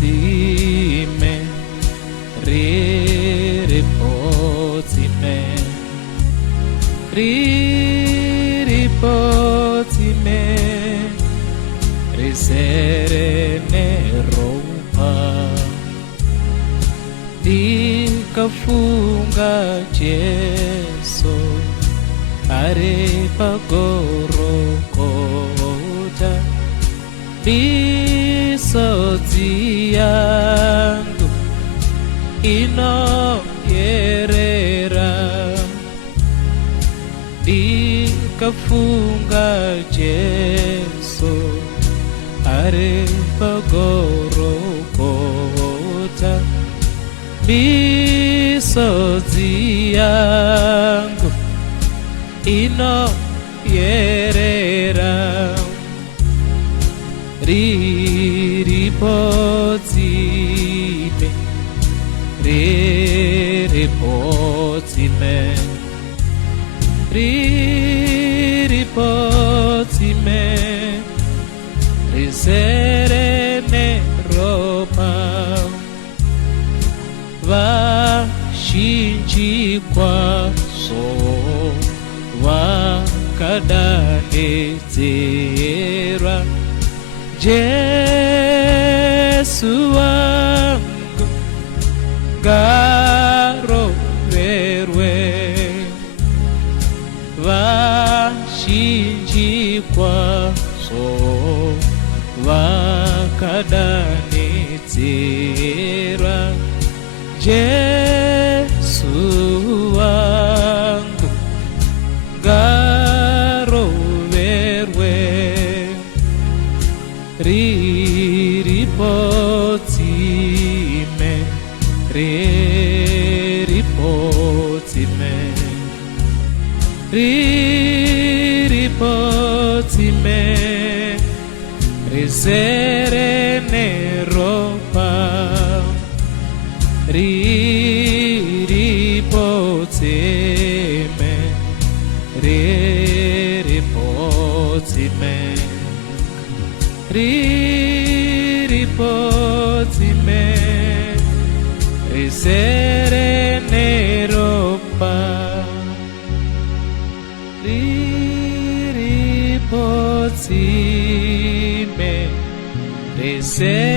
Ripotime, ripotime, ripotime, riserene ropa, dikafunga Jesu, arepa gorokota. Misodzi yangu inoyerera, ndikafunga Jesu ari pagorokota. Misodzi yangu inoyerera, ripotime, ripotime, ripotime, riserene ropa, vazhinji kwazvo vakadanidzira, Jesu wangu ngaroverwe, vazhinji kwazvo vakadanidzira, Jesu wangu ngaroverwe, ripotime, ripotime, ripotime, riserene ropa, ripotime, ripotime, ripotime, riserene ropa, ripotime, riserene